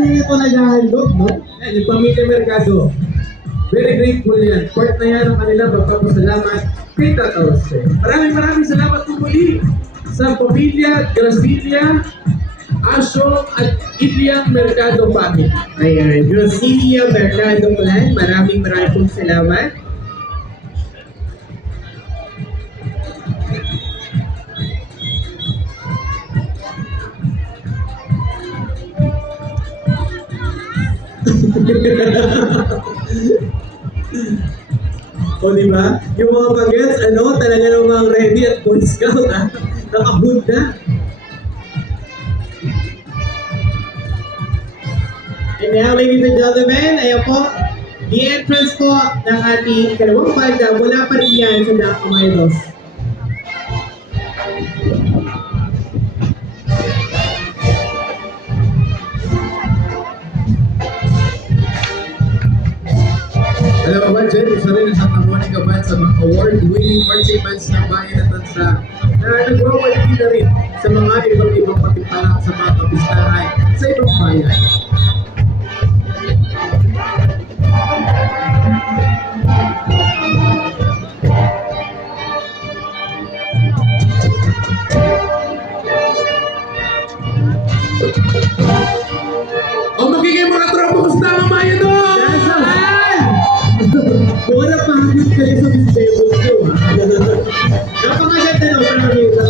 hindi ko naghahandog, no? Yan, yung Pamilya Mercado. Very grateful yan. Part na yan ang kanilang magpapasalamat kay Tata Jose. Maraming salamat po muli sa Pamilya Gracilia, Aso at Iliang Mercado family. Ayan, Rosilia Mercado Clan, maraming pong salamat. O diba? Yung mga bagets, talaga namang ready at Boy Scout, nakahood na. And now, ladies and gentlemen, ayan po, the entrance po ng ating kalawang banda, wala pa rin yan sa Daco Mayros. Alam mo ba, Jen, isa rin ang Santa Monica Band sa mga award-winning marching bands ng bayan at tansa na nagwawaliti na rin sa mga iba't ibang patimpalak sa mga kapistahan sa ibang bayan. O magiging mga tropa, gusto ang maya doon! Bora pahagod kayo sa Miss Bebol ko, Napakaganda, no? Napakaganda.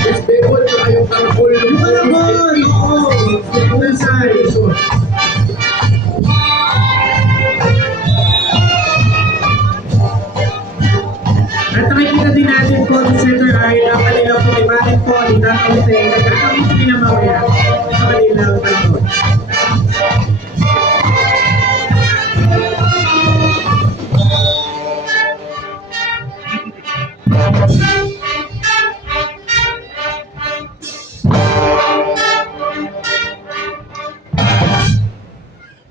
Miss Bebol, saka yung karapol. Yung karapol! Oo! Yung size. At nakikita din natin po sa Center Area ang kanilang pulimanin po ni Tata Jose na gagawin din ang mamaya sa kanilang panahon.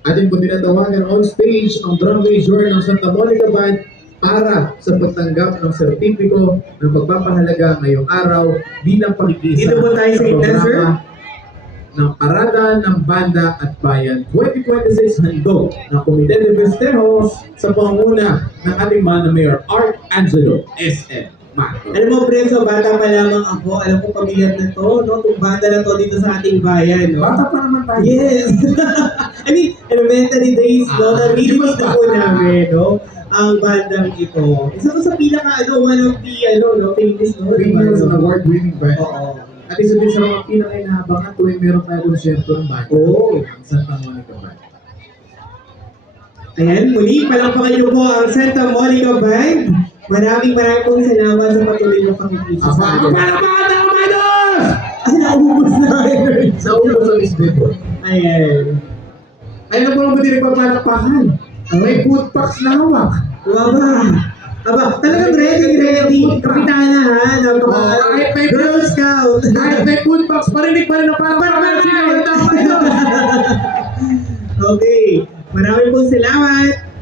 Ating po tinatawagan on stage ang drum major ng Santa Monica Band para sa pagtanggap ng sertipiko ng pagpapahalaga ngayong araw bilang pakikisa Dito po tayo sa inter, sir. ng Parada ng Banda at Bayan 2026 handog ng Comite de Festejos sa pangunguna ng ating mahal na Mayor Art Angelo S.M. Mato. Alam mo, Prenso, bata pa lamang ako. Alam ko pamilyar na to, no? Itong banda na to dito sa ating bayan, no? Bata pa naman tayo. Yes! I mean, elementary days, no? Narinig na po namin, no? Ang bandang ito. Isa ko sa pinaka, one of the, famous, no? Famous and award-winning band. Oo. At isa din sa mga pinaka-inahabangan tuwing meron tayo konsyerto ng band. Oo. Ang Santa Monica Band. Ayan, muli, palampakan niyo po ang Santa Monica Band. Maraming pong salamat sa patuloy ng pangikisa sa atin. Ay, naubos na rin. Naubos ang Miss Bebol. Ayan. Ay, na po naman din nagpapalakpakan. May food packs na hawak. Aba, talagang ready. Kapitana, ha? Kahit may Girl Scout. Kahit may food packs, parinig pa rin ang pangalaman. Okay. Maraming pong salamat.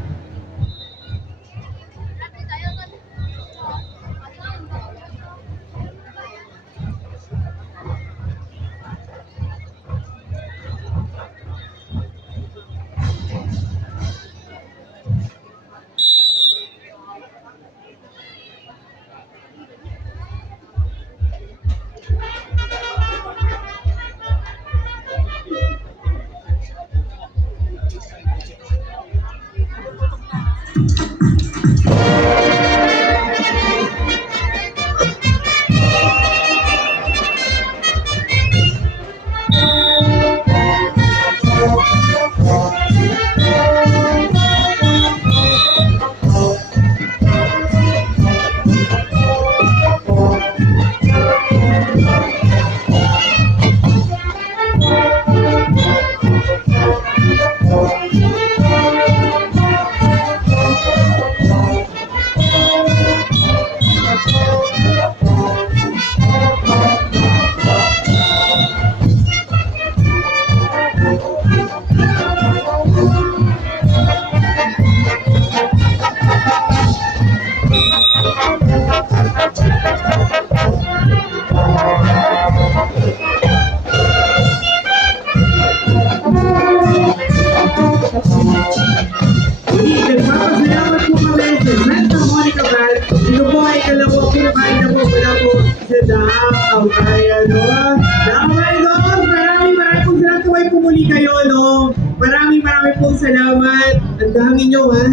ang kaya doon. Damay doon! Maraming pong salamat kung may pumuli kayo, no? Maraming pong salamat. Ang dami nyo, ha?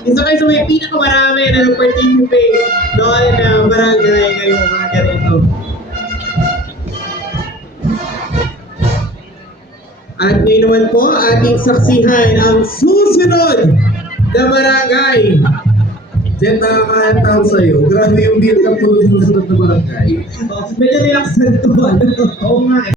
Isa kayo sa may pinakamarami na nag-participate doon na barangay ngayong umaga rito. At ngayon naman po, ating saksihan ang susunod na barangay. Jen, nakakatawa sa'yo. Grabe yung beer ka po susunod na barangay. Medyo relax na ito. Oo nga eh.